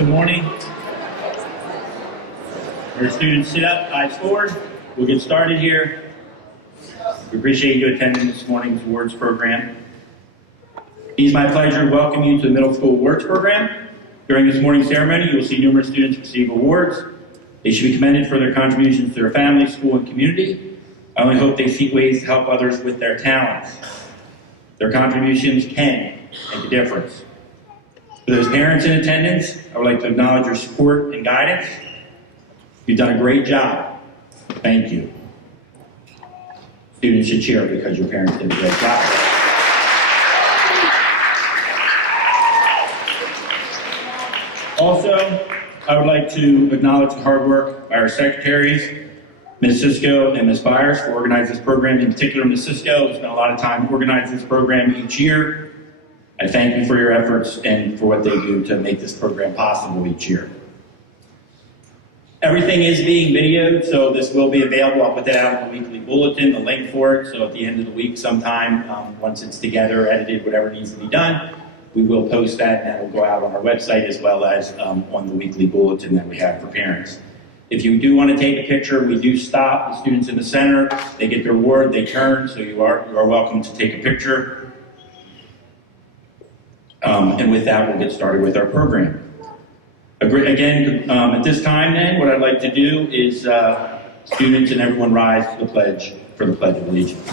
Good morning. Our students sit up, eyes forward. We'll get started here. We appreciate you attending this morning's awards program. It is my pleasure to welcome you to the middle school awards program. During this morning's ceremony, you will see numerous students receive awards. They should be commended for their contributions to their family, school, and community. I only hope they seek ways to help others with their talents. Their contributions can make a difference. For those parents in attendance, I would like to acknowledge your support and guidance. You've done a great job. Thank you. Students should cheer because your parents did a great job. Also, I would like to acknowledge the hard work by our secretaries, Ms. Cisco and Ms. Byers, for organizing this program. In particular, Ms. Cisco has spent a lot of time organizing this program each year. I thank you for your efforts and for what they do to make this program possible each year. Everything is being videoed, so this will be available. I'll put that out in the weekly bulletin, the link for it. So at the end of the week sometime, once it's together, edited, whatever needs to be done, we will post that, and that will go out on our website as well as on the weekly bulletin that we have for parents. If you do want to take a picture, we do stop the students in the center. They get their award, they turn, so you are welcome to take a picture. And with that, we'll get started with our program. Again, at this time then, what I'd like to do is students and everyone rise to the pledge, for the Pledge of Allegiance.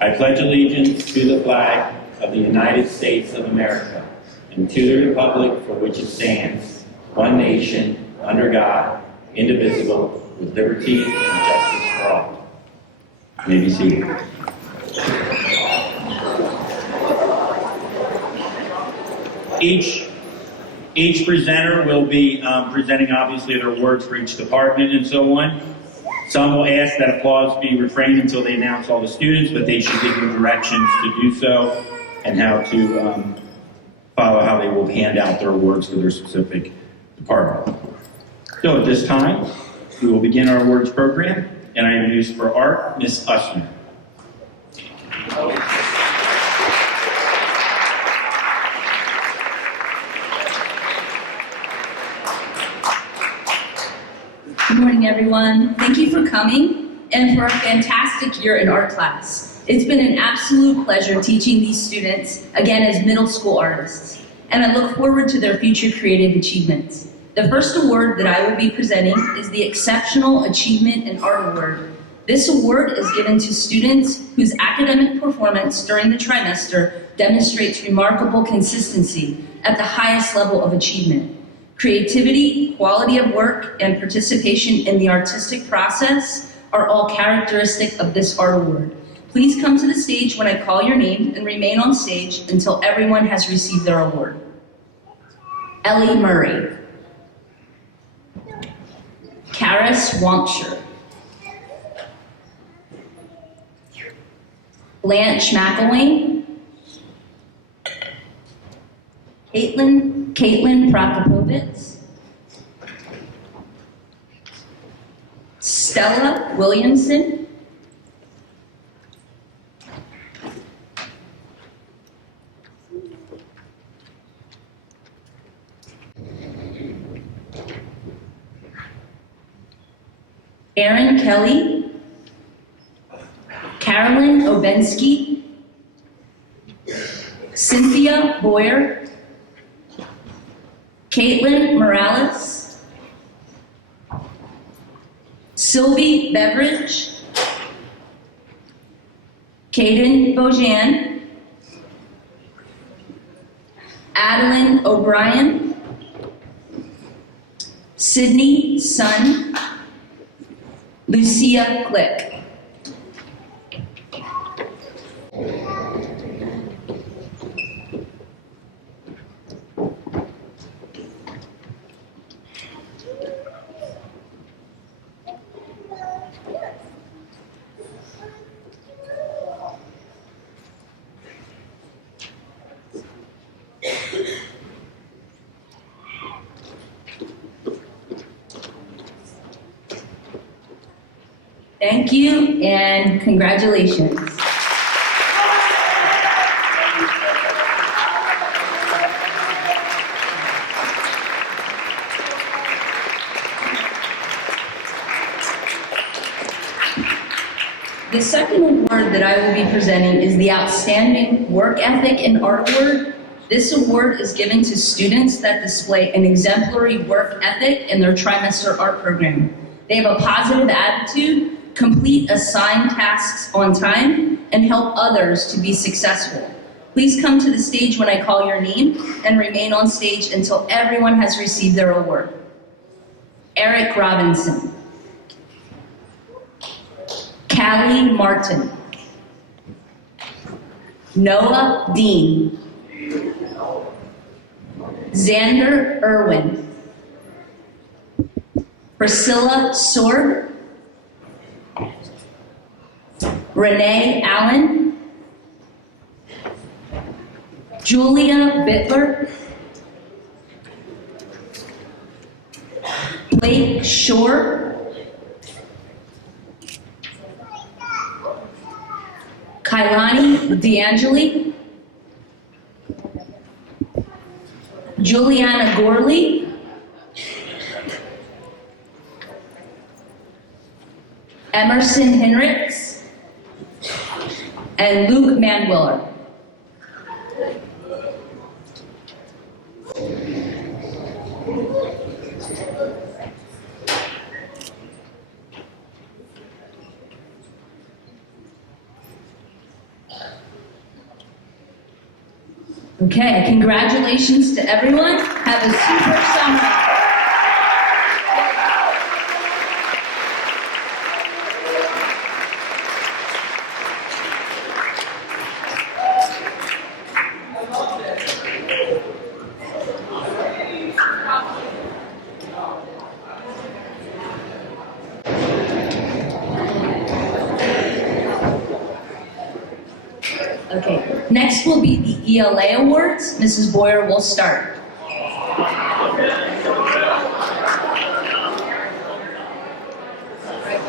I pledge allegiance to the flag of the United States of America and to the republic for which it stands, one nation, under God, indivisible, with liberty and justice for all. You may be seated. Each presenter will be presenting obviously their awards for each department and so on. Some will ask that applause be refrained until they announce all the students, but they should give you directions to do so and how to follow how they will hand out their awards for their specific department. So at this time, we will begin our awards program, and I introduce for art, Ms. Usner. Good morning, everyone. Thank you for coming and for a fantastic year in art class. It's been an absolute pleasure teaching these students, again as middle school artists, and I look forward to their future creative achievements. The first award that I will be presenting is the Exceptional Achievement in Art Award. This award is given to students whose academic performance during the trimester demonstrates remarkable consistency at the highest level of achievement. Creativity, quality of work, and participation in the artistic process are all characteristic of this art award. Please come to the stage when I call your name and remain on stage until everyone has received their award. Ellie Murray. Karis Wampsher. Blanche McElwain. Caitlin Prokopovitz. Stella Williamson. Erin Kelly. Carolyn Obensky. Cynthia Boyer. Caitlin Morales. Sylvie Beveridge. Caden Bojan. Adeline O'Brien. Sydney Sun. Lucia Click. Thank you and congratulations. The second award that I will be presenting is the Outstanding Work Ethic in Art Award. This award is given to students that display an exemplary work ethic in their trimester art program. They have a positive attitude, complete assigned tasks on time, and help others to be successful. Please come to the stage when I call your name and remain on stage until everyone has received their award. Eric Robinson. Callie Martin. Noah Dean. Xander Irwin. Priscilla Sorg. Renee Allen. Julia Bittler. Blake Shore. Kailani D'Angeli. Juliana Gorley. Emerson Henricks. And Luke Manwiller. Okay, congratulations to everyone. Have a super summer. Okay, next will be the ELA Awards. Mrs. Boyer will start.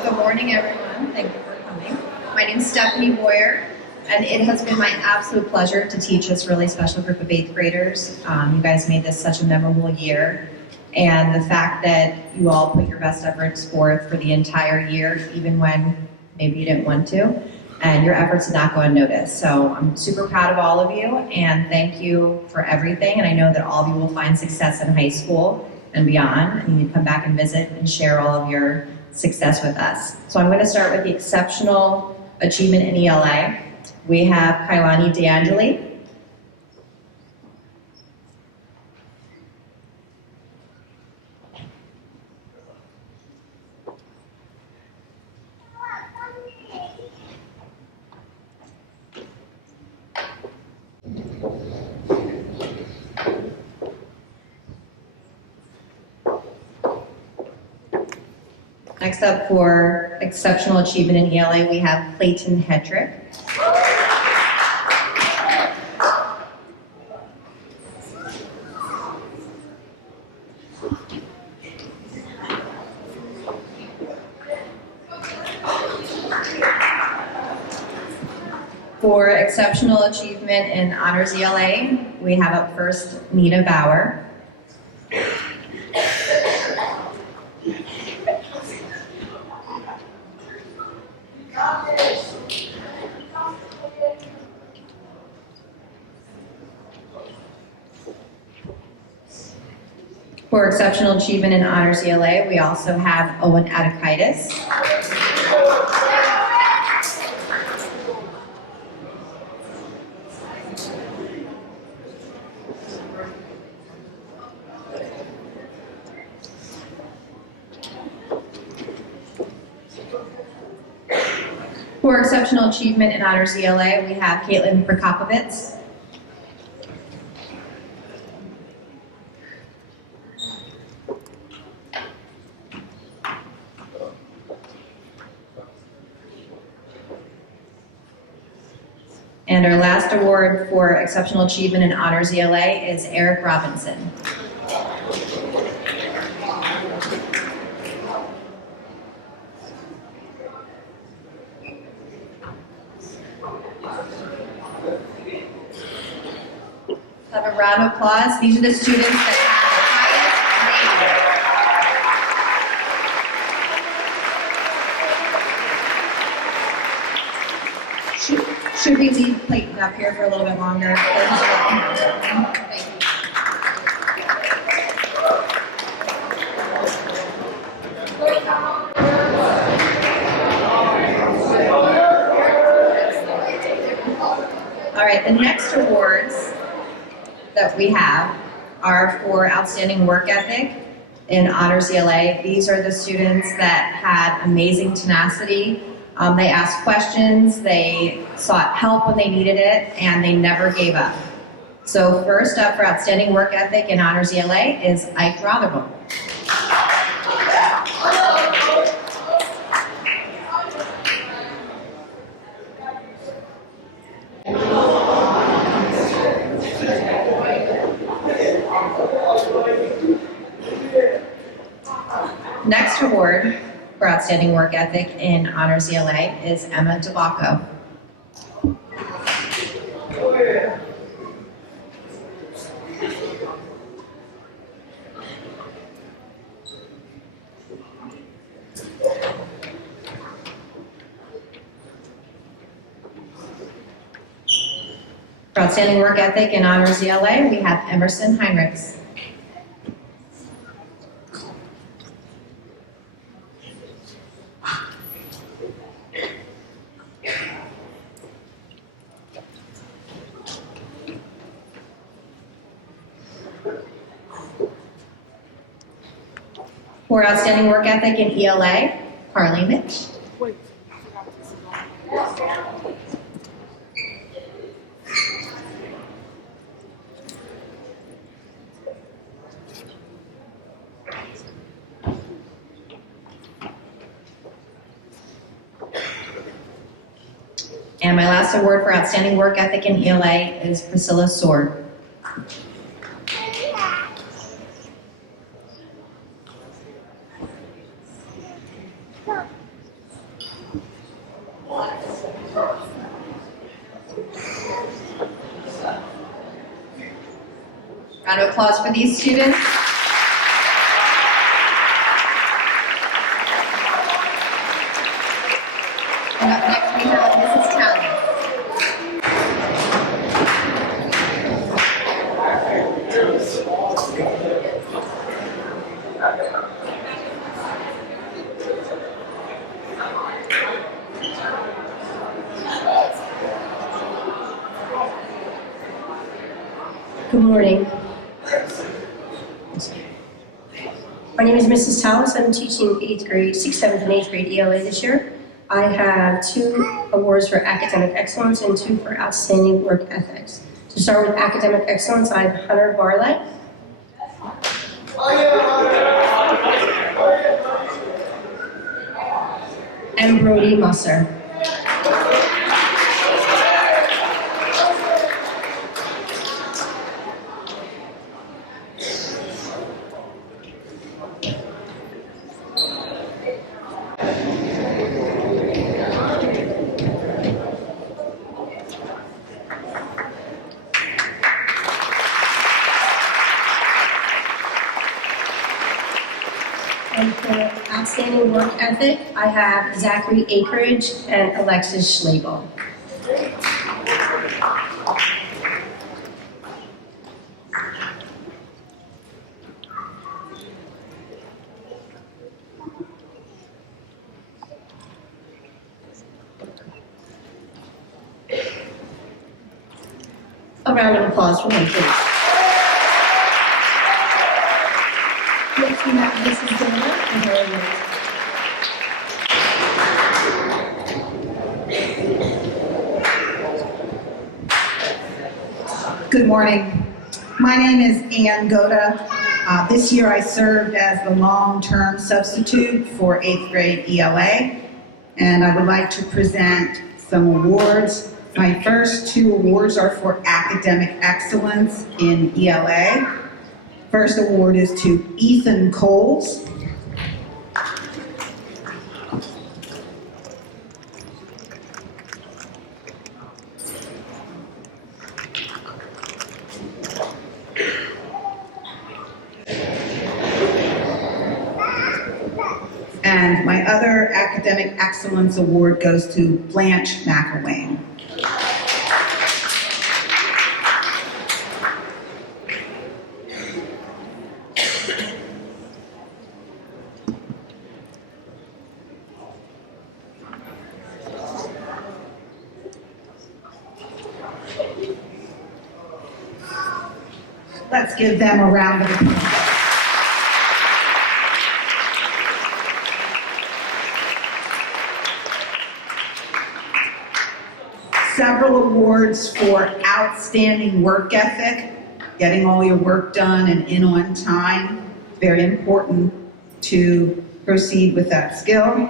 Good morning, everyone. Thank you for coming. My name is Stephanie Boyer, and it has been my absolute pleasure to teach this really special group of 8th graders. You guys made this such a memorable year, and the fact that you all put your best efforts forth for the entire year, even when maybe you didn't want to, and your efforts did not go unnoticed. So I'm super proud of all of you, and thank you for everything. And I know that all of you will find success in high school and beyond, and you can come back and visit and share all of your success with us. So I'm going to start with the Exceptional Achievement in ELA. We have Kailani D'Angeli. Next up for Exceptional Achievement in ELA, we have Clayton Hedrick. For Exceptional Achievement in Honors ELA, we have up first Nina Bauer. For Exceptional Achievement in Honors ELA, we also have Owen Atakaitis. For Exceptional Achievement in Honors ELA, we have Caitlin Prokopovitz. And our last award for Exceptional Achievement in Honors ELA is Eric Robinson. Have a round of applause. These are the students that have the highest Should we leave Clayton up here for a little bit longer? Thank you. All right, the next awards that we have are for outstanding work ethic in Honors ELA. These are the students that had amazing tenacity. They asked questions, they sought help when they needed it, and they never gave up. So first up for outstanding work ethic in Honors ELA is Ike Rotherham. Next award for outstanding work ethic in Honors ELA is Emma DeBacco. For outstanding work ethic in Honors ELA, we have Emerson Heinrichs. For outstanding work ethic in ELA, Carly Mitch. And my last award for outstanding work ethic in ELA is Priscilla Sword. Round of applause for these students. And up next we have Mrs. Talley. Good morning. My name is Mrs. Tallis. I'm teaching 8th grade, 6th, 7th, and 8th grade ELA this year. I have 2 awards for academic excellence and 2 for outstanding work ethics. To start with academic excellence, I have Hunter Barlett. And Brody Musser. And for outstanding work ethic, I have Zachary Akridge and Alexis Schlabel. A round of applause for them, please. Next we have Mrs. Dana and her awards. Good morning. My name is Ann Goda. This year I served as the long-term substitute for 8th grade ELA, and I would like to present some awards. My first 2 awards are for academic excellence in ELA. First award is to Ethan Coles. And my other academic excellence award goes to Blanche McElwain. Let's give them a round of applause. Several awards for outstanding work ethic, getting all your work done and in on time. Very important to proceed with that skill.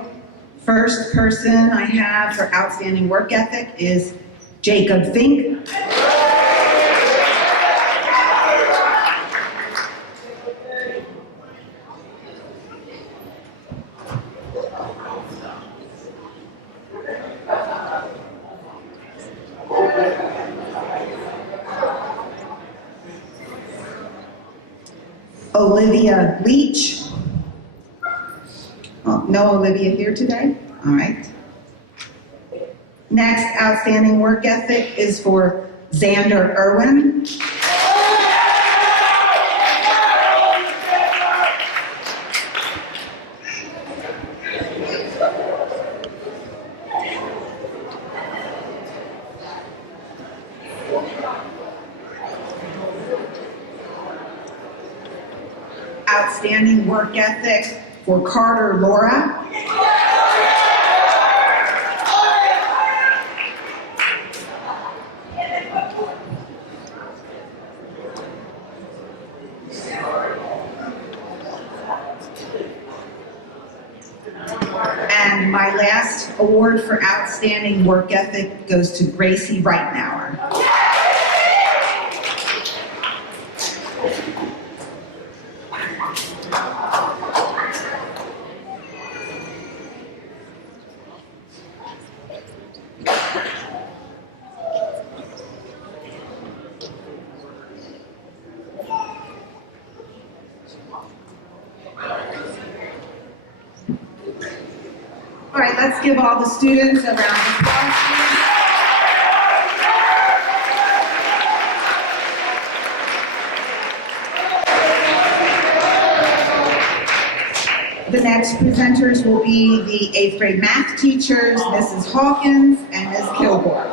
First person I have for outstanding work ethic is Jacob Fink. Olivia Leach. Oh, no Olivia here today? All right. Next outstanding work ethic is for Xander Irwin. Outstanding work ethic for Carter Laura. And my last award for outstanding work ethic goes to Gracie Reitnauer. All right, let's give all the students a round of applause. The next presenters will be the 8th grade math teachers, Mrs. Hawkins and Ms. Kilgore.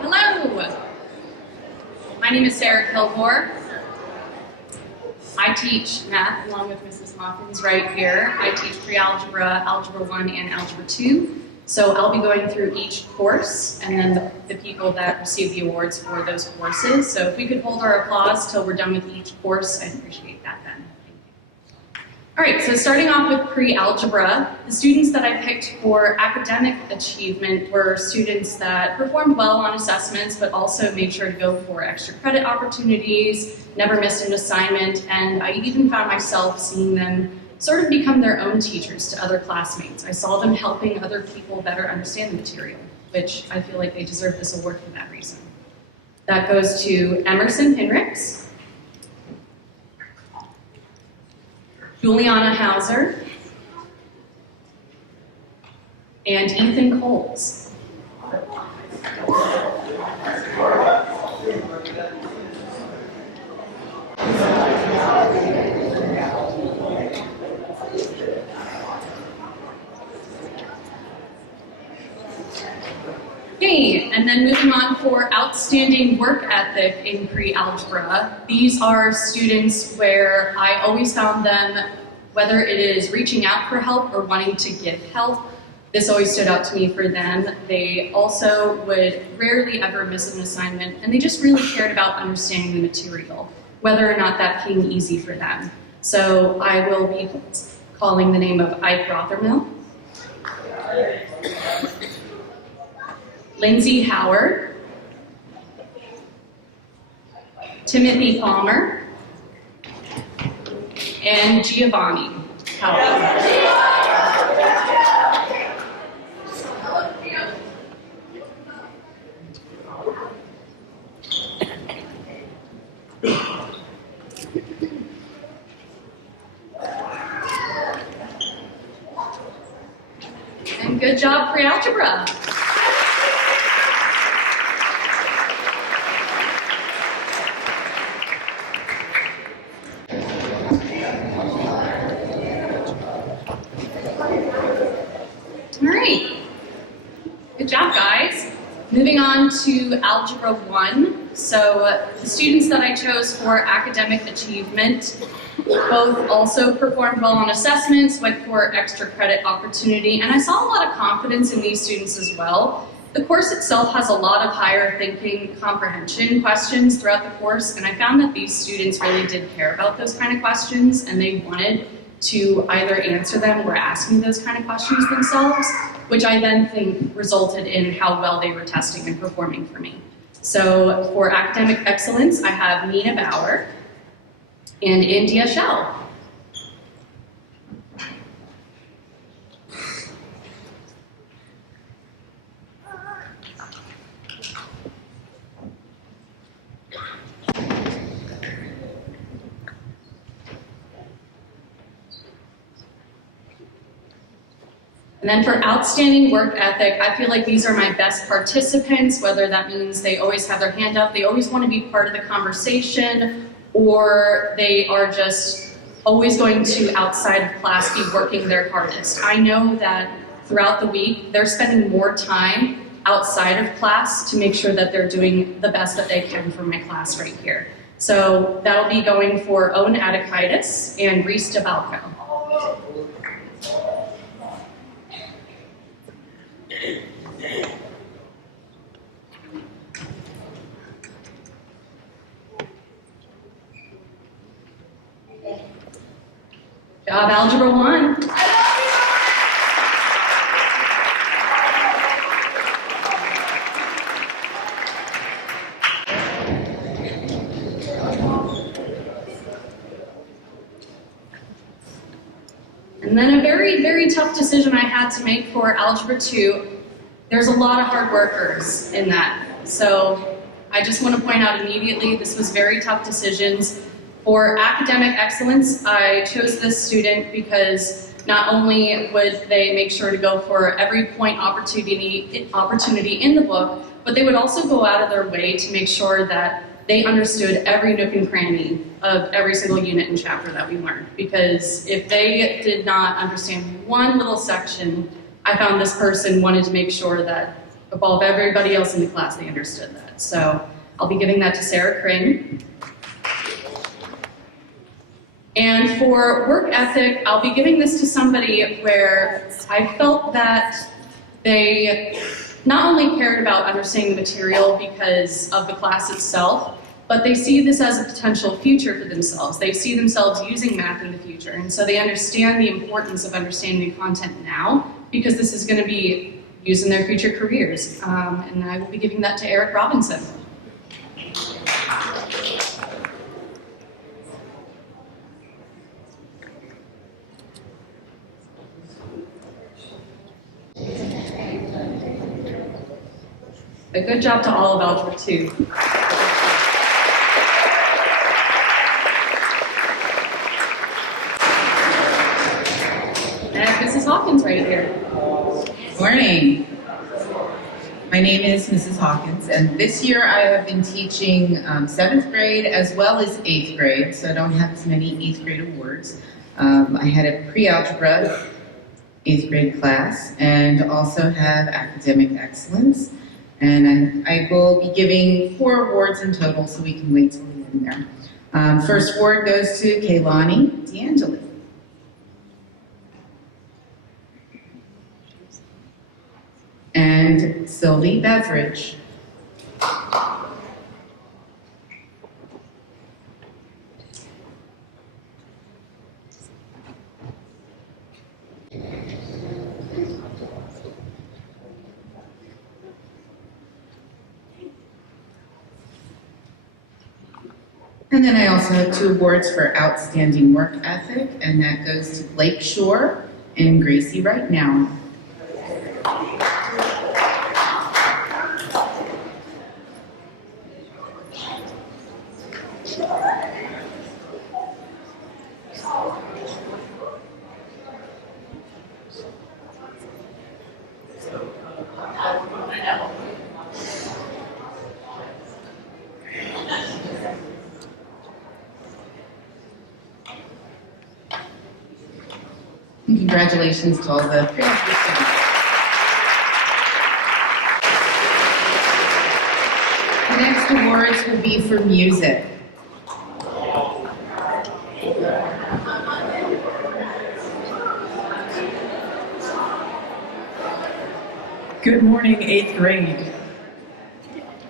Hello, my name is Sarah Kilgore. I teach math along with Mrs. Hawkins right here. I teach pre-algebra, Algebra 1, and Algebra 2. So I'll be going through each course and then the people that receive the awards for those courses. So if we could hold our applause till we're done with each course, I'd appreciate that then. All right, so starting off with pre-algebra, the students that I picked for academic achievement were students that performed well on assessments, but also made sure to go for extra credit opportunities, never missed an assignment, and I even found myself seeing them sort of become their own teachers to other classmates. I saw them helping other people better understand the material, which I feel like they deserve this award for that reason. That goes to Emerson Hinrichs, Juliana Hauser, and Ethan Coles. Okay, and then moving on for outstanding work ethic in pre-algebra. These are students where I always found them, whether it is reaching out for help or wanting to give help, this always stood out to me for them. They also would rarely ever miss an assignment, and they just really cared about understanding the material, whether or not that came easy for them. So I will be calling the name of Ike Rothermill, Lindsay Howard, Timothy Palmer, and Giovanni Howard. And good job, pre-algebra. Moving on to Algebra 1. So the students that I chose for academic achievement both also performed well on assessments, went for extra credit opportunity, and I saw a lot of confidence in these students as well. The course itself has a lot of higher thinking comprehension questions throughout the course, and I found that these students really did care about those kind of questions, and they wanted to either answer them or ask me those kind of questions themselves, which I then think resulted in how well they were testing and performing for me. So for academic excellence, I have Nina Bauer and India Shell. And then for outstanding work ethic, I feel like these are my best participants, whether that means they always have their hand up, they always want to be part of the conversation, or they are just always going to, outside of class, be working their hardest. I know that throughout the week, they're spending more time outside of class to make sure that they're doing the best that they can for my class right here. So that'll be going for Owen Atakaitis and Reese DeBalco. Job Algebra 1. And then a very, very tough decision I had to make for Algebra 2. There's a lot of hard workers in that. So I just want to point out immediately, this was very tough decisions. For academic excellence, I chose this student because not only would they make sure to go for every point opportunity in the book, but they would also go out of their way to make sure that they understood every nook and cranny of every single unit and chapter that we learned. Because if they did not understand one little section, I found this person wanted to make sure that above everybody else in the class, they understood that. So I'll be giving that to Sarah Kring. And for work ethic, I'll be giving this to somebody where I felt that they not only cared about understanding the material because of the class itself, but they see this as a potential future for themselves. They see themselves using math in the future, and so they understand the importance of understanding the content now because this is going to be used in their future careers. And I will be giving that to Eric Robinson. A good job to all of Algebra 2. And I have Mrs. Hawkins right here. Morning. My name is Mrs. Hawkins, and this year I have been teaching 7th grade as well as 8th grade, so I don't have as many 8th grade awards. I had a pre-algebra 8th grade class and also have academic excellence. And I will be giving 4 awards in total, so we can wait till the end there. First award goes to Kaylani D'Angeli. And Sylvie Beveridge. And then I also have 2 awards for outstanding work ethic, and that goes to Blake Shore and Gracie Right Now. And congratulations to all the pre-algebra students. awards will be for music. Good morning, 8th grade.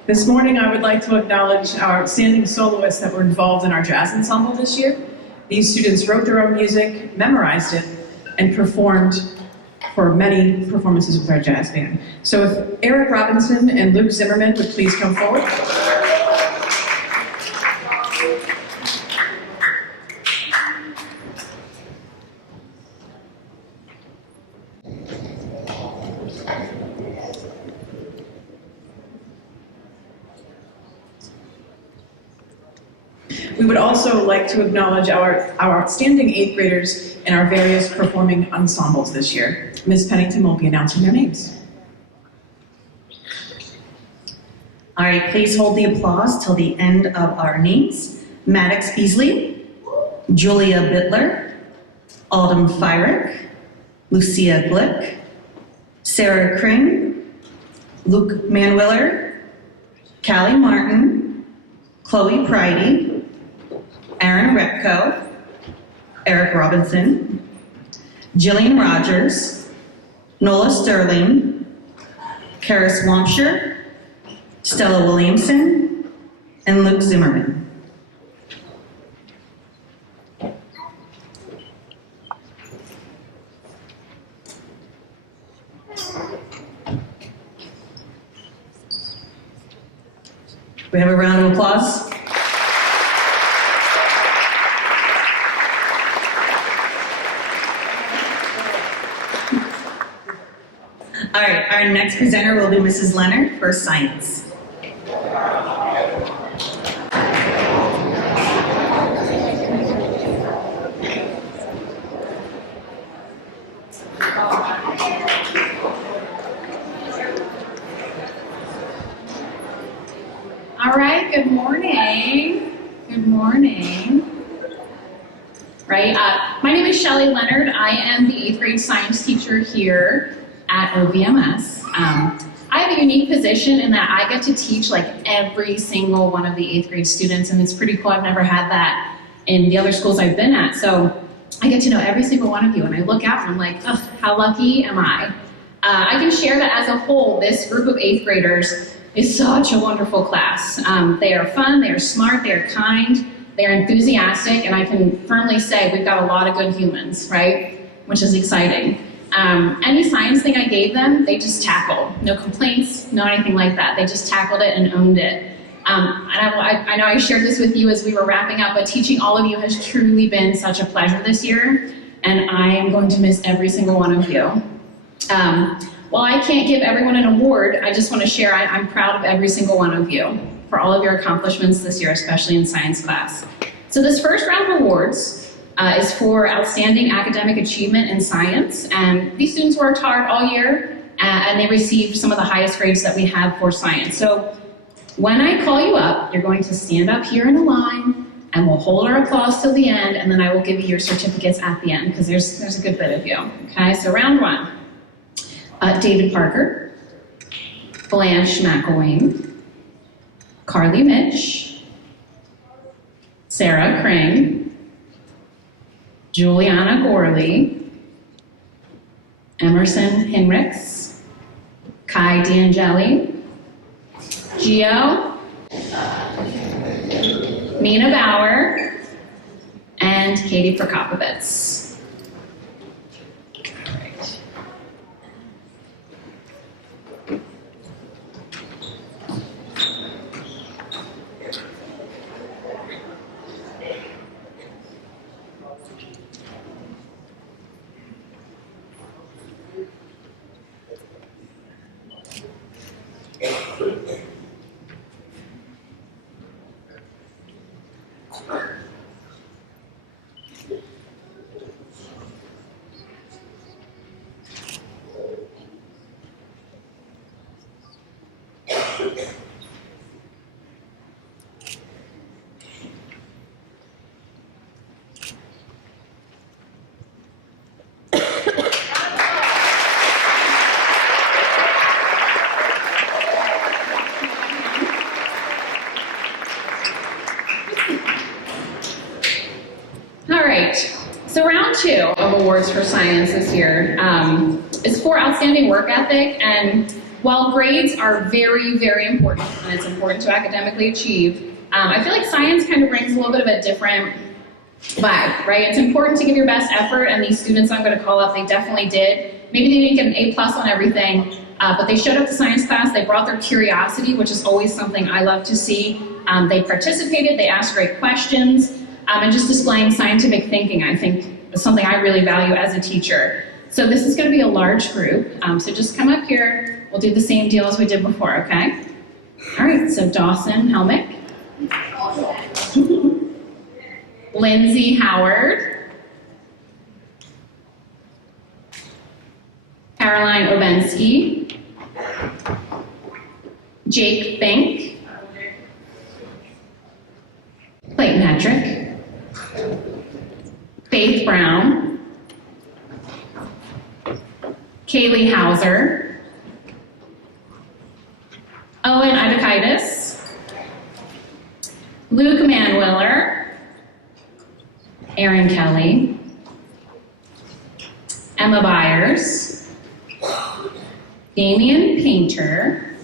This morning I would like to acknowledge our outstanding soloists that were involved in our jazz ensemble this year. These students wrote their own music, memorized it, and performed for many performances with our jazz band. So if Eric Robinson and Luke Zimmerman would please come forward. We would also like to acknowledge our outstanding 8th graders in our various performing ensembles this year. Ms. Pennington will be announcing their names. All right, please hold the applause till the end of our names. Maddox Beasley, Julia Bittler, Autumn Fyrick, Lucia Glick, Sarah Kring, Luke Manwiller, Callie Martin, Chloe Pridey, Aaron Repko, Eric Robinson, Jillian Rogers, Nola Sterling, Kara Swampshire, Stella Williamson, and Luke Zimmerman. We have a round of applause. All right, our next presenter will be Mrs. Leonard for science. All right, good morning. Good morning. Right, my name is Shelley Leonard. I am the 8th grade science teacher here at OVMS. I have a unique position in that I get to teach like every single one of the 8th grade students, and it's pretty cool. I've never had that in the other schools I've been at. So I get to know every single one of you, and I look out and I'm like, oh, how lucky am I? I can share that as a whole, this group of 8th graders is such a wonderful class. They are fun, they are smart, they are kind, they are enthusiastic, and I can firmly say we've got a lot of good humans, right? Which is exciting. Any science thing I gave them, they just tackled. No complaints, no anything like that. They just tackled it and owned it. And I know I shared this with you as we were wrapping up, but teaching all of you has truly been such a pleasure this year, and I am going to miss every single one of you. While I can't give everyone an award, I just want to share I'm proud of every single one of you for all of your accomplishments this year, especially in science class. So this first round of awards is for outstanding academic achievement in science, and these students worked hard all year, and they received some of the highest grades that we have for science. So when I call you up, you're going to stand up here in a line, and we'll hold our applause till the end, and then I will give you your certificates at the end, because there's a good bit of you. Okay, so round one. David Parker, Blanche McElwain, Carly Mitch, Sarah Kring, Juliana Gorley, Emerson Hinrichs, Kai D'Angeli, Gio, Mina Bauer, and Katie Prokopovitz. So round 2 of awards for science this year is for outstanding work ethic, and while grades are very, very important, and it's important to academically achieve, I feel like science kind of brings a little bit of a different vibe, right? It's important to give your best effort, and these students I'm going to call up, they definitely did. Maybe they didn't get an A+ on everything, but they showed up to science class, they brought their curiosity, which is always something I love to see. They participated, they asked great questions, and just displaying scientific thinking, I think, is something I really value as a teacher. So this is going to be a large group, so just come up here. We'll do the same deal as we did before, okay? All right, so Dawson Helmick. Lindsay Howard. Caroline Obensky. Jake Fink. Clayton Hetrick. Faith Brown. Kaylee Hauser. Owen Idakaitis. Luke Manwiller. Aaron Kelly. Emma Byers. Damian Painter.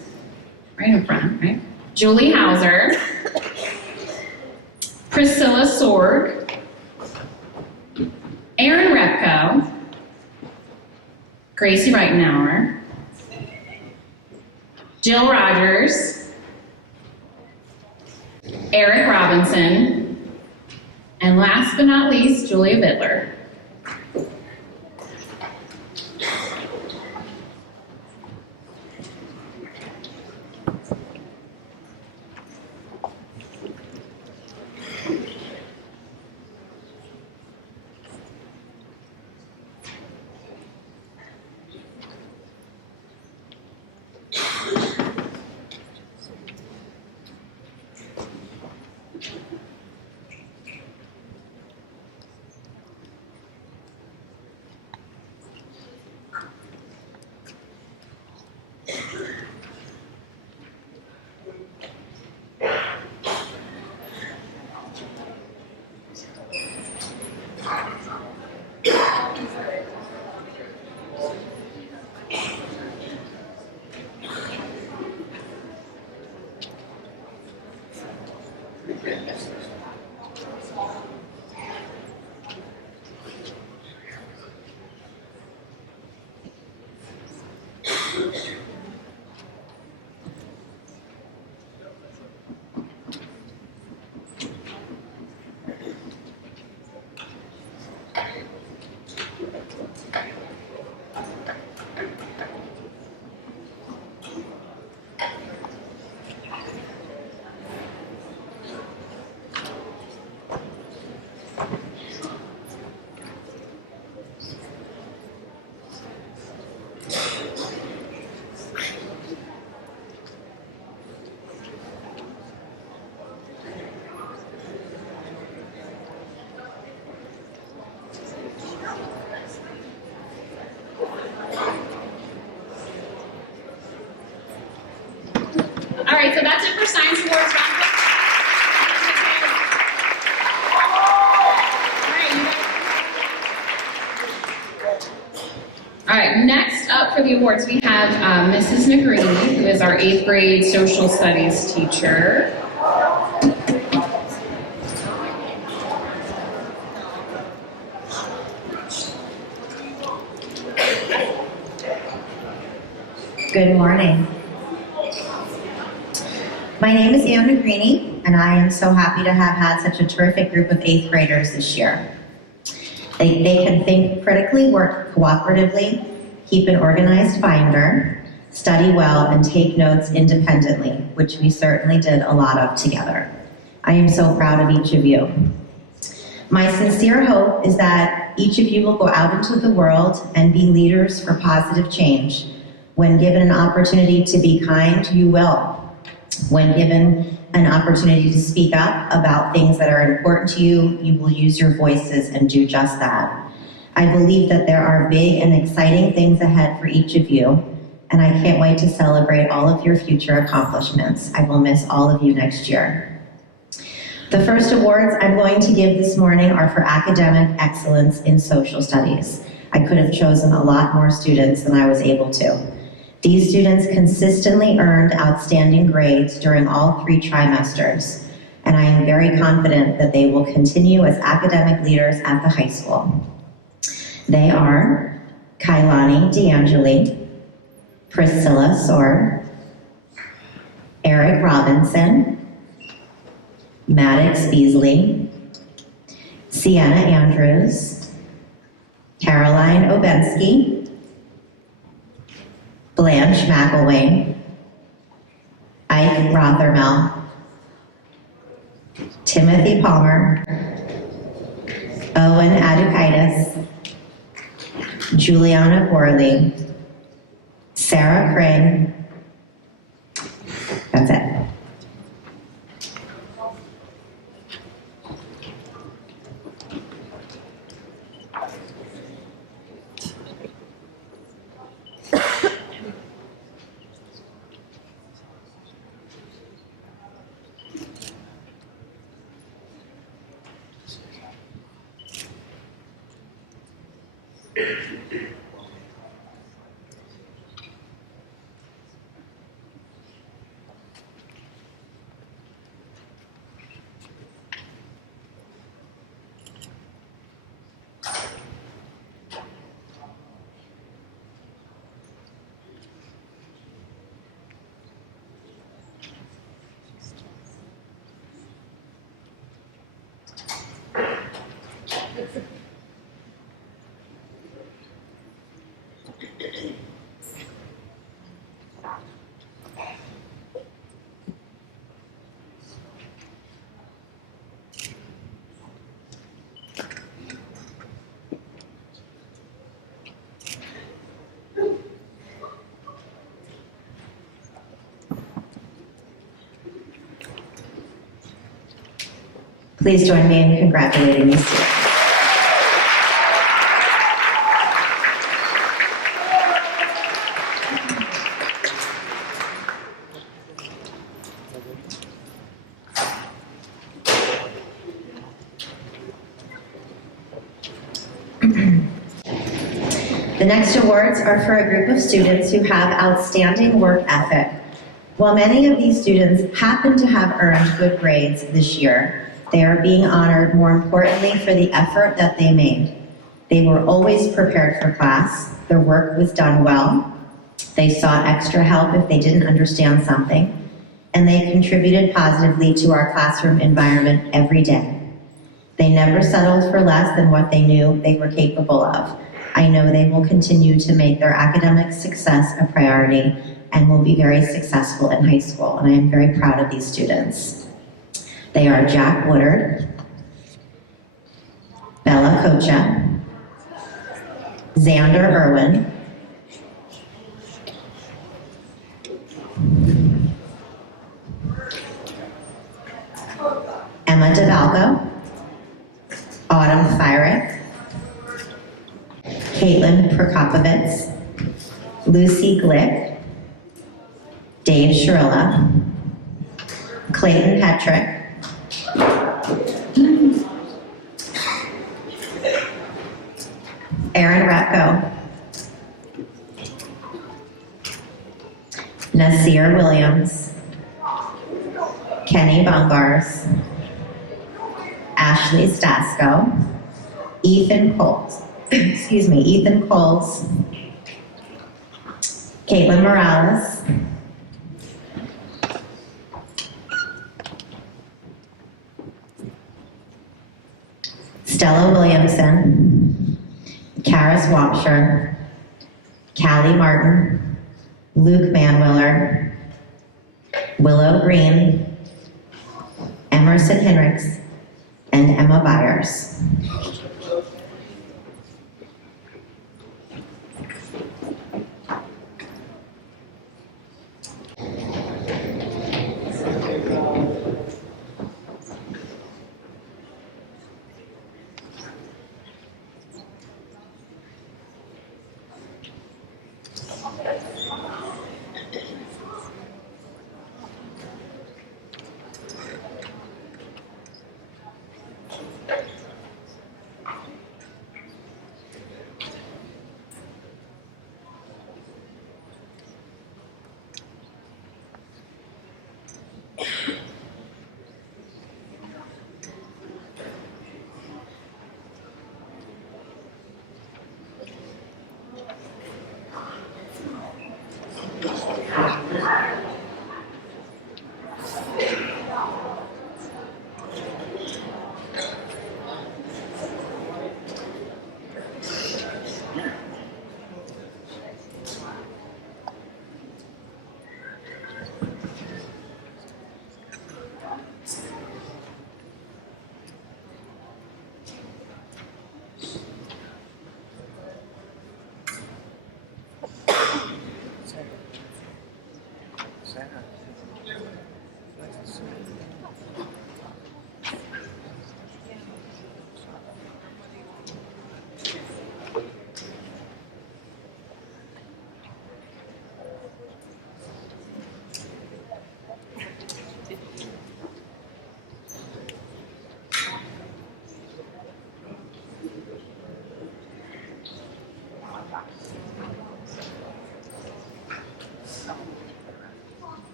Right in front, right? Julie Hauser. Priscilla Sorg. Aaron Repko. Gracie Reitenauer. Jill Rogers. Eric Robinson. And last but not least, Julia Bittler. All right, so that's it for Science Awards round. All right, next up for the awards, we have Mrs. Negrini, who is our 8th grade social studies teacher. Good morning. My name is Anne Negrini, and I am so happy to have had such a terrific group of 8th graders this year. They can think critically, work cooperatively, keep an organized binder, study well, and take notes independently, which we certainly did a lot of together. I am so proud of each of you. My sincere hope is that each of you will go out into the world and be leaders for positive change. When given an opportunity to be kind, you will. When given an opportunity to speak up about things that are important to you, you will use your voices and do just that. I believe that there are big and exciting things ahead for each of you, and I can't wait to celebrate all of your future accomplishments. I will miss all of you next year. The first awards I'm going to give this morning are for academic excellence in social studies. I could have chosen a lot more students than I was able to. These students consistently earned outstanding grades during all 3 trimesters, and I am very confident that they will continue as academic leaders at the high school. They are Kailani DeAngeli, Priscilla Soar, Eric Robinson, Maddox Beasley, Sienna Andrews, Caroline Obensky, Blanche McElwain, Ike Rothermel, Timothy Palmer, Owen Adukaitis, Juliana Gorley, Sarah Crane. That's it. Please join me in congratulating these students. The next awards are for a group of students who have outstanding work ethic. While many of these students happen to have earned good grades this year, they are being honored more importantly for the effort that they made. They were always prepared for class, their work was done well, they sought extra help if they didn't understand something, and they contributed positively to our classroom environment every day. They never settled for less than what they knew they were capable of. I know they will continue to make their academic success a priority and will be very successful in high school, and I am very proud of these students. They are Jack Woodard, Bella Kocha, Xander Irwin, Emma DeValco, Autumn Fyrick, Caitlin Prokopovitz, Lucy Glick, Dave Shirilla, Clayton Petrick, Aaron Repko, Nasir Williams, Kenny Bungars, Ashley Stasko, Ethan Coles, Ethan Coles, Caitlin Morales, Stella Williamson, Karis Wapshire, Callie Martin, Luke Manwiller, Willow Green, Emerson Henricks, and Emma Byers.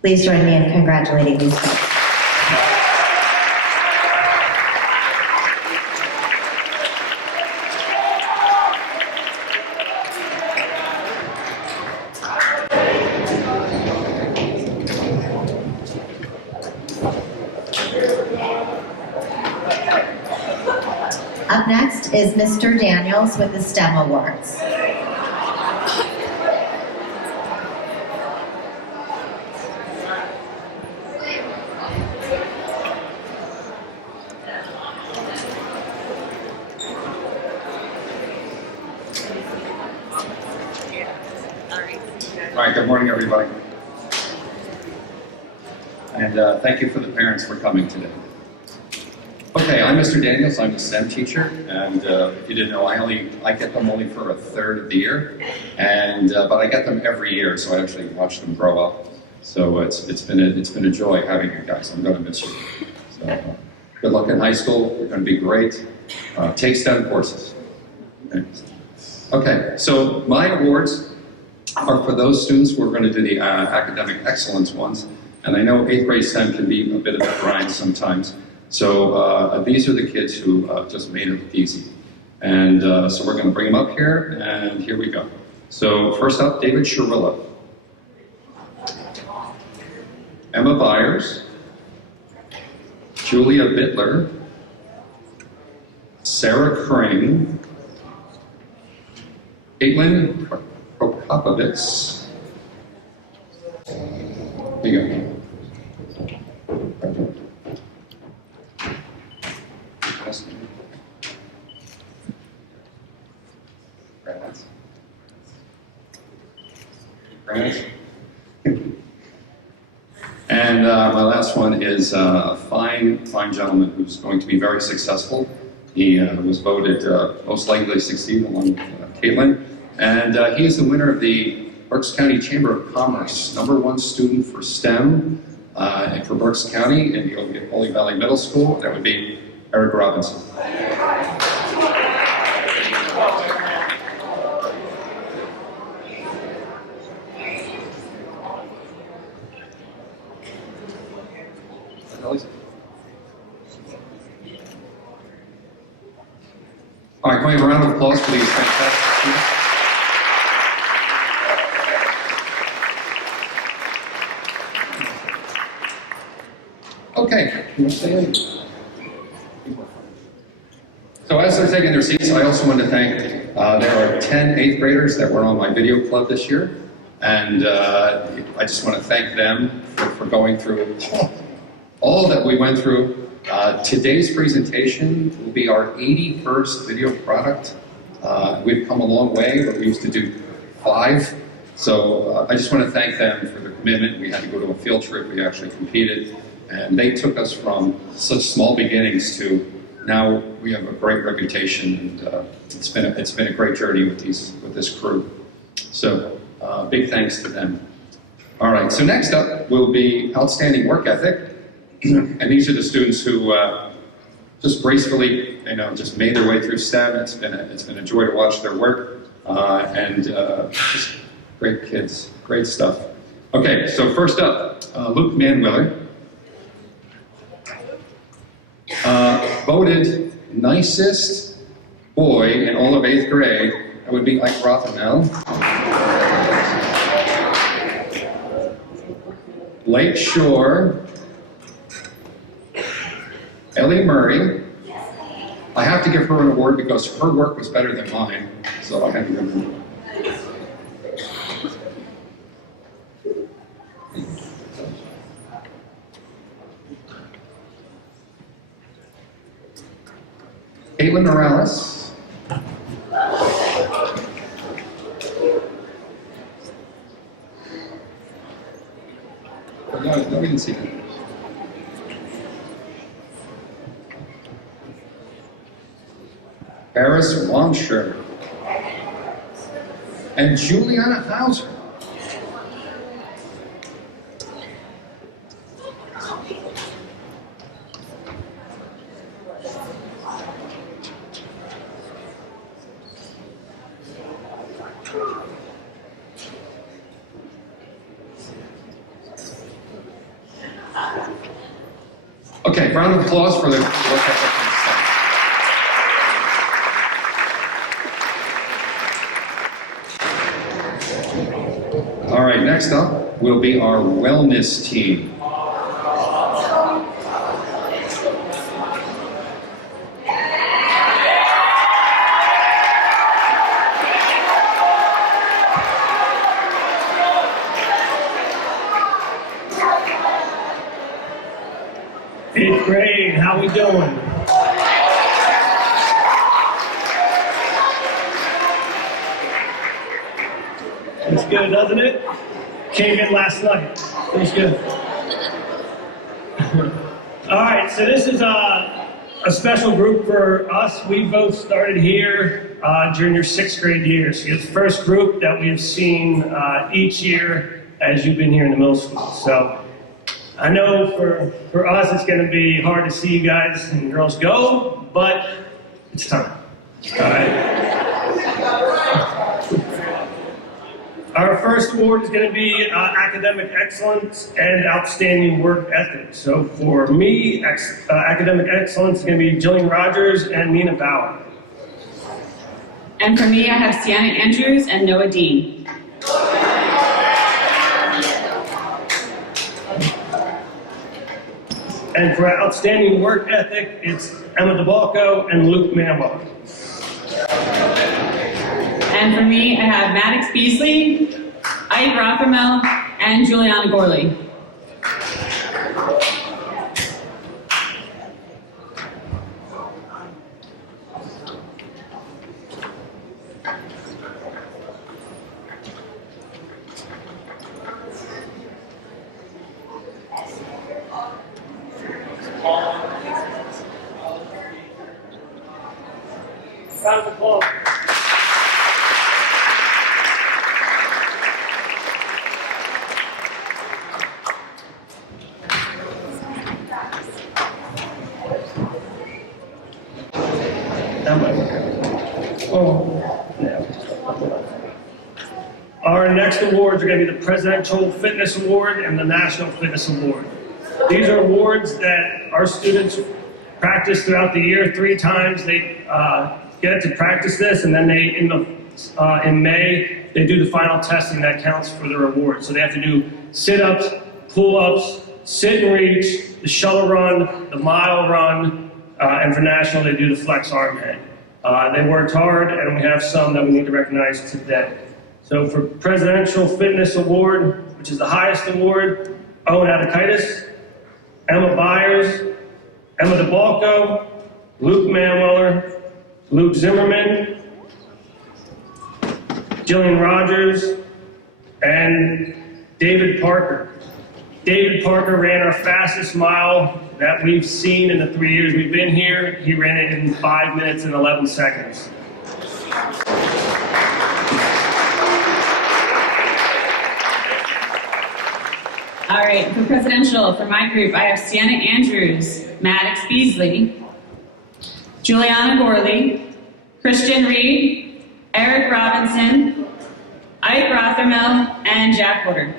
Please join me in congratulating these folks. Up next is Mr. Daniels with the STEM Awards. All right, good morning, everybody. And thank you for the parents for coming today. Okay, I'm Mr. Daniels. I'm a STEM teacher, and if you didn't know, I get them only for a third of the year, and but I get them every year, so I actually watch them grow up. So it's been a joy having you guys. I'm going to miss you. So good luck in high school. You're going to be great. Take STEM courses. Okay, so my awards are for those students who are going to do the academic excellence ones. And I know 8th grade STEM can be a bit of a grind sometimes. So these are the kids who just made it look easy. And so we're going to bring them up here, and here we go. So first up, David Shirilla. Emma Byers. Julia Bittler. Sarah Crane. Caitlin Prokopovitz. Here you go. And my last one is a fine gentleman who's going to be very successful. He was voted most likely to succeed along with Caitlin. And he is the winner of the Berks County Chamber of Commerce #1 student for STEM for Berks County in the Holy Valley Middle School. That would be Eric Robinson. All right, can we have a round of applause for these fantastic students? Okay. So as they're taking their seats, I also want to thank, there are 10 8th graders that were on my video club this year. And I just want to thank them for going through all that we went through. Today's presentation will be our 81st video product. We've come a long way, but we used to do 5. So I just want to thank them for their commitment. We had to go to a field trip. We actually competed. And they took us from such small beginnings to now we have a great reputation. And it's been a great journey with this crew. So big thanks to them. All right, so next up will be outstanding work ethic. And these are the students who just gracefully, just made their way through STEM. It's been a joy to watch their work, and just great kids, great stuff. Okay, so first up, Luke Manwiller, voted nicest boy in all of 8th grade. That would be Ike Rothenel. Lake Shore. Ellie Murray. I have to give her an award because her work was better than mine, so I have to give her. Caitlin Morales. No, we didn't see that. Paris Wamsher. And Juliana Hauser. Okay, round of applause for the work ethic and stuff. All right, next up will be our wellness team. Eighth grade, how we doing? It's good, doesn't it? Came in last night. It was good. All right, so this is a special group for us. We both started here during your sixth grade year. So it's the first group that we've seen each year as you've been here in the middle school. So I know for us it's going to be hard to see you guys and girls go, but it's time. All right. Our first award is going to be academic excellence and outstanding work ethic. So for me, academic excellence is going to be Jillian Rogers and Nina Bauer. And for me, I have Sienna Andrews and Noah Dean. And for outstanding work ethic, it's Emma DeBalco and Luke Manuel. And for me, I have Maddox Beasley, Ike Rothermel, and Juliana Gorley. Round of applause. Our next awards are going to be the Presidential Fitness Award and the National Fitness Award. These are awards that our students practice throughout the year 3 times. They get to practice this, and then in May, they do the final testing that counts for their award. So they have to do sit-ups, pull-ups, sit and reach, the shuttle run, the mile run, and for national, they do the flex arm hang. They worked hard, and we have some that we need to recognize today. So for Presidential Fitness Award, which is the highest award, Owen Adakaitis, Emma Byers, Emma DeBalco, Luke Manweller, Luke Zimmerman, Jillian Rogers, and David Parker. David Parker ran our fastest mile that we've seen in the 3 years we've been here. He ran it in 5 minutes and 11 seconds. All right, for presidential, for my group, I have Sienna Andrews, Maddox Beasley, Juliana Gorley, Christian Reed, Eric Robinson, Ike Rothermel, and Jack Woodard.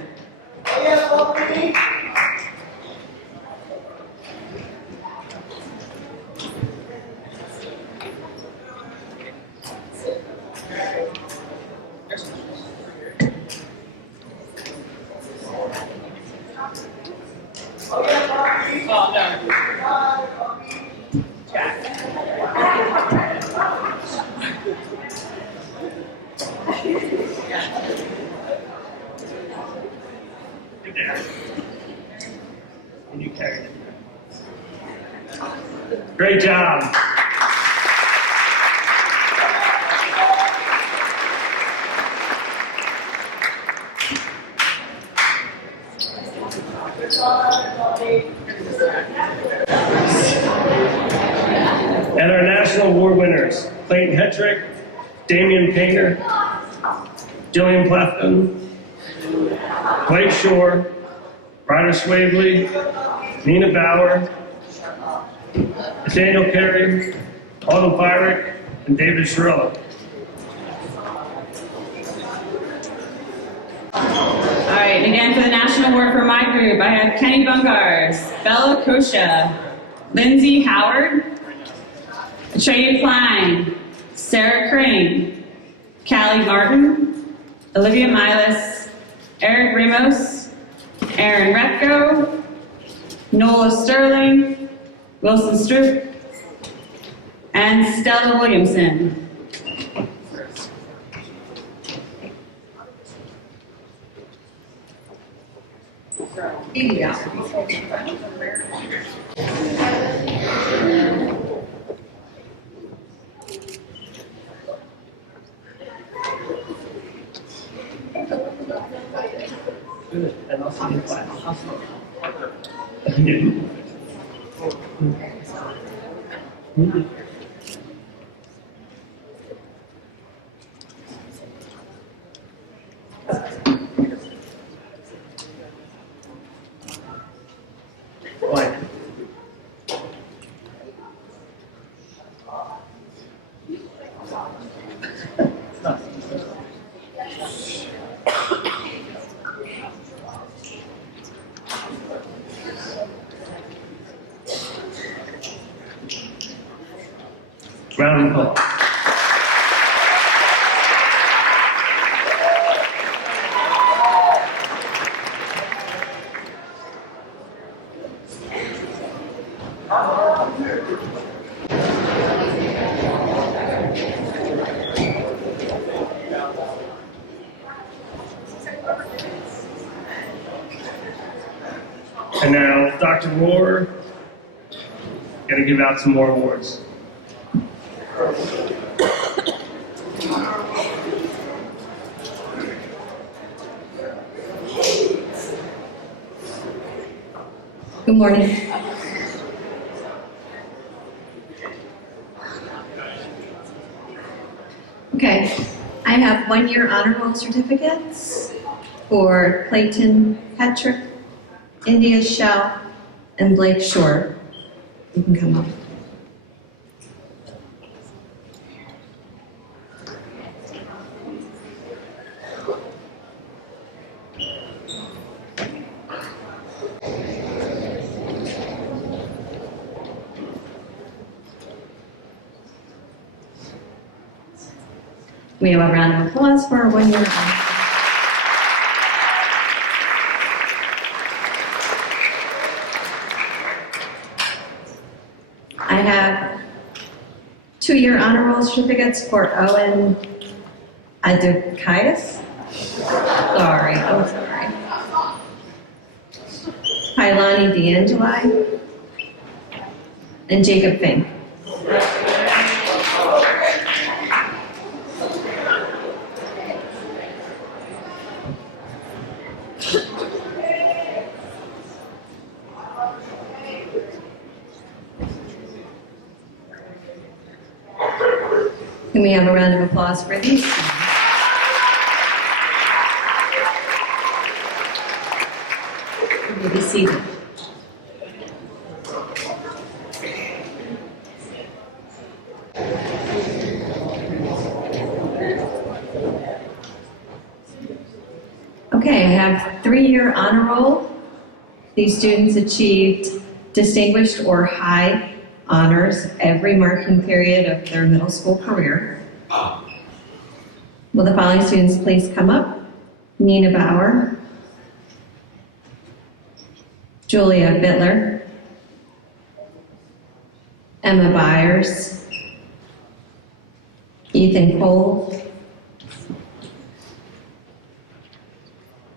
there. And you carried it. Great job. And our national award winners, Clayton Hetrick, Damian Painter, Jillian Plefton, Blake Shore, Ryder Swavely, Nina Bauer, Nathaniel Carey, Autumn Fyrick, and David Shirillo. All right, and again for the national award for my group, I have Kenny Bungars, Bella Kosha, Lindsay Howard, Atreya Klein, Sarah Crane, Callie Martin, Olivia Milas, Eric Ramos, Aaron Repko, Nola Sterling, Wilson Stroop, and Stella Williamson. Good. And I'll see you in class. Like. Round of applause. And now, Dr. Rohr, going to give out some more awards. Good morning. Okay, I have 1-year honor roll certificates for Clayton Hetrick, India Shell, and Blake Shore. You can come up. We have a round of applause for our 1-year honor. I have 2-year honor roll certificates for Owen Adukaitis. Sorry. Kailani D'Angeli. And Jacob Fink. Can we have a round of applause for these? You may be seated. Okay, I have 3-year honor roll. These students achieved distinguished or high honors every marking period of their middle school career. Will the following students please come up? Nina Bauer, Julia Bittler, Emma Byers, Ethan Cole,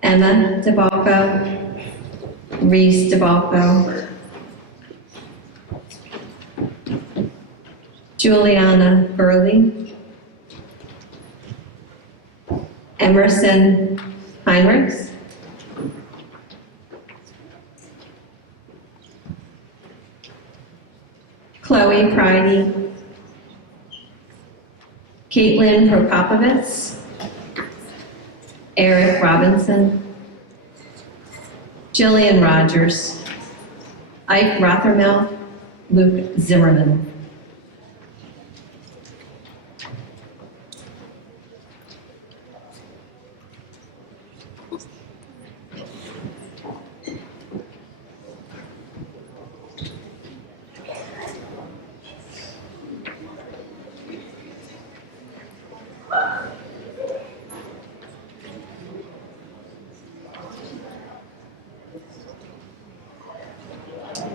Emma DeBalco, Reese DeBalco, Juliana Burley, Emerson Heinrichs, Chloe Pridey, Caitlin Prokopovitz, Eric Robinson, Jillian Rogers, Ike Rothermel, Luke Zimmerman.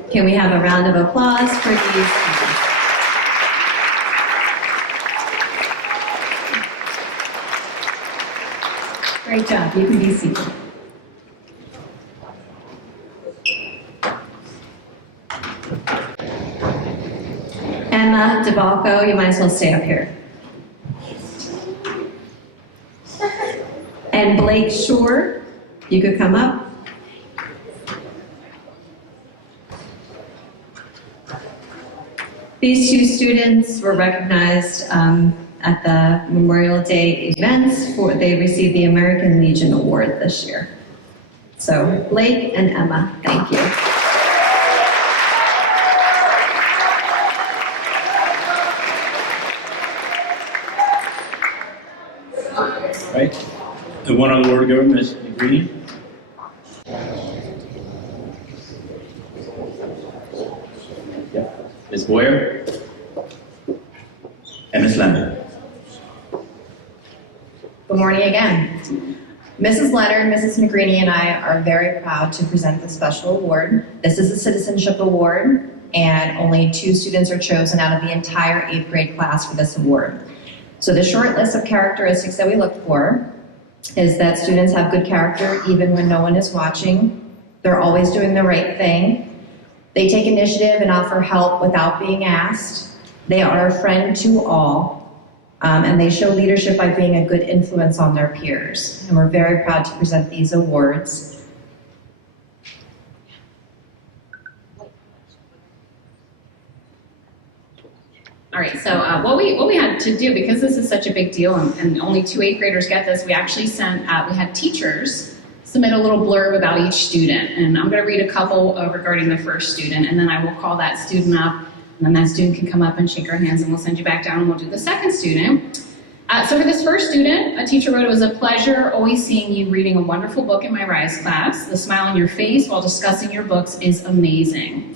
Can we have a round of applause for these students? Great job. You can be seated. Emma DeBalco, you might as well stay up here. And Blake Shore, you could come up. These two students were recognized at the Memorial Day events. They received the American Legion Award this year. So Blake and Emma, thank you. Right? And one other word to go, Ms. Green. Ms. Boyer, and Ms. Leonard. Good morning again. Mrs. Leonard, Mrs. Negrini, and I are very proud to present the special award. This is a Citizenship Award, and only 2 students are chosen out of the entire 8th grade class for this award. So the short list of characteristics that we look for is that students have good character even when no one is watching. They're always doing the right thing. They take initiative and offer help without being asked. They are a friend to all, and they show leadership by being a good influence on their peers. And we're very proud to present these awards. All right, so what we had to do, because this is such a big deal and only 2 8th graders get this, we actually we had teachers submit a little blurb about each student. And I'm going to read a couple regarding the first student, and then I will call that student up, and then that student can come up and shake our hands, and we'll send you back down, and we'll do the second student. So for this first student, a teacher wrote, "It was a pleasure always seeing you reading a wonderful book in my Rise class. The smile on your face while discussing your books is amazing.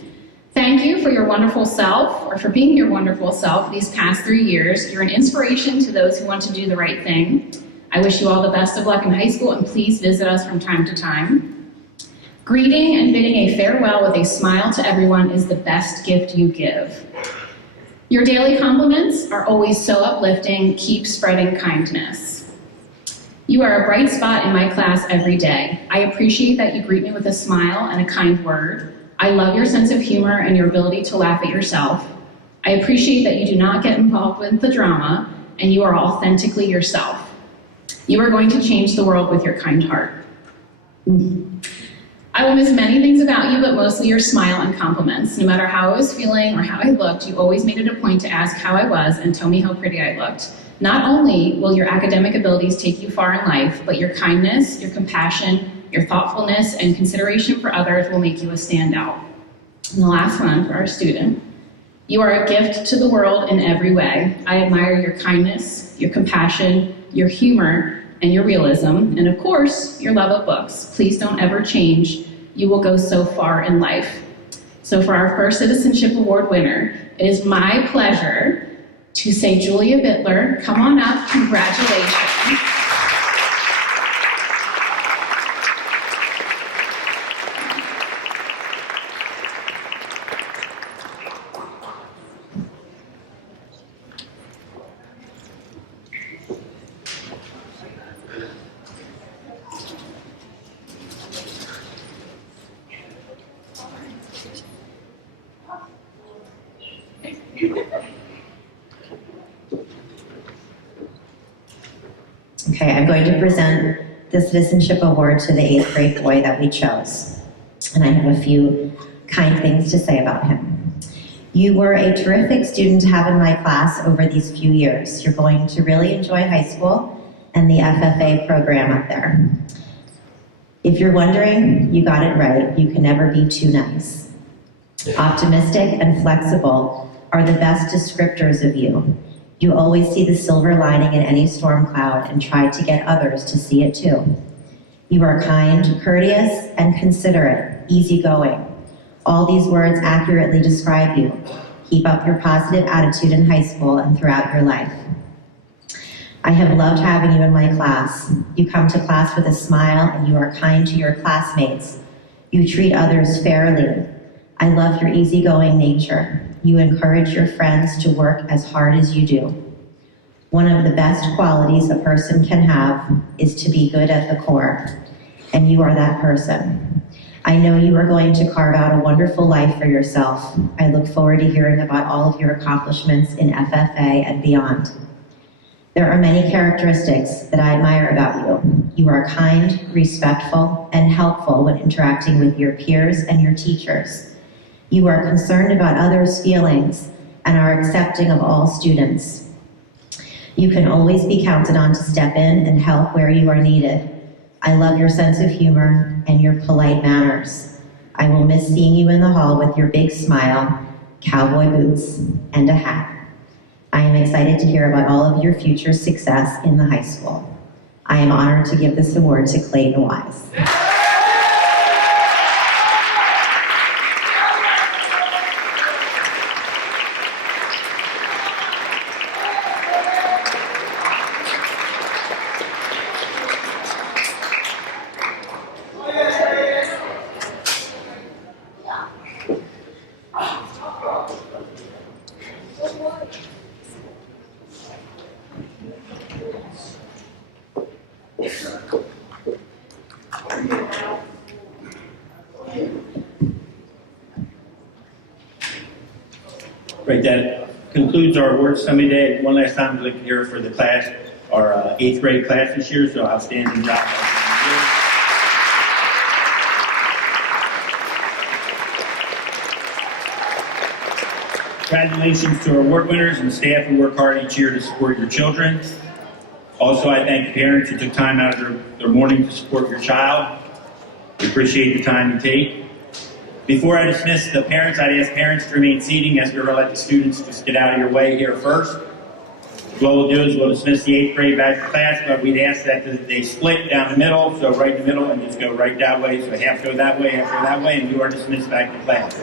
Thank you for your wonderful self, or for being your wonderful self these past 3 years. You're an inspiration to those who want to do the right thing. I wish you all the best of luck in high school, and please visit us from time to time. Greeting and bidding a farewell with a smile to everyone is the best gift you give. Your daily compliments are always so uplifting. Keep spreading kindness. You are a bright spot in my class every day. I appreciate that you greet me with a smile and a kind word. I love your sense of humor and your ability to laugh at yourself. I appreciate that you do not get involved with the drama, and you are authentically yourself. You are going to change the world with your kind heart. I will miss many things about you, but mostly your smile and compliments. No matter how I was feeling or how I looked, you always made it a point to ask how I was and tell me how pretty I looked. Not only will your academic abilities take you far in life, but your kindness, your compassion, your thoughtfulness, and consideration for others will make you a standout." And the last one for our student. You are a gift to the world in every way. I admire your kindness, your compassion, your humor, and your realism, and of course, your love of books. Please don't ever change. You will go so far in life. So for our first Citizenship Award winner, it is my pleasure to say Julia Bittler, come on up, congratulations. Okay, I'm going to present the Citizenship Award to the 8th grade boy that we chose. And I have a few kind things to say about him. You were a terrific student to have in my class over these few years. You're going to really enjoy high school and the FFA program up there. If you're wondering, you got it right. You can never be too nice. Optimistic and flexible are the best descriptors of you. You always see the silver lining in any storm cloud and try to get others to see it too. You are kind, courteous, and considerate, easygoing. All these words accurately describe you. Keep up your positive attitude in high school and throughout your life. I have loved having you in my class. You come to class with a smile and you are kind to your classmates. You treat others fairly. I love your easygoing nature. You encourage your friends to work as hard as you do. One of the best qualities a person can have is to be good at the core, and you are that person. I know you are going to carve out a wonderful life for yourself. I look forward to hearing about all of your accomplishments in FFA and beyond. There are many characteristics that I admire about you. You are kind, respectful, and helpful when interacting with your peers and your teachers. You are concerned about others' feelings and are accepting of all students. You can always be counted on to step in and help where you are needed. I love your sense of humor and your polite manners. I will miss seeing you in the hall with your big smile, cowboy boots, and a hat. I am excited to hear about all of your future success in the high school. I am honored to give this award to Clayton Wise. Right, that concludes our award summit day. One last time, I'd like to hear for the class, our 8th grade class this year, so outstanding job. Congratulations to our award winners and the staff who work hard each year to support your children. Also, I thank the parents who took time out of their morning to support your child. We appreciate the time you take. Before I dismiss the parents, I'd ask parents to remain seating as we're going to let the students just get out of your way here first. What we'll do is we'll dismiss the 8th grade back to class, but we'd ask that they split down the middle, so right in the middle, and just go right that way. So half go that way, half go that way, and you are dismissed back to class.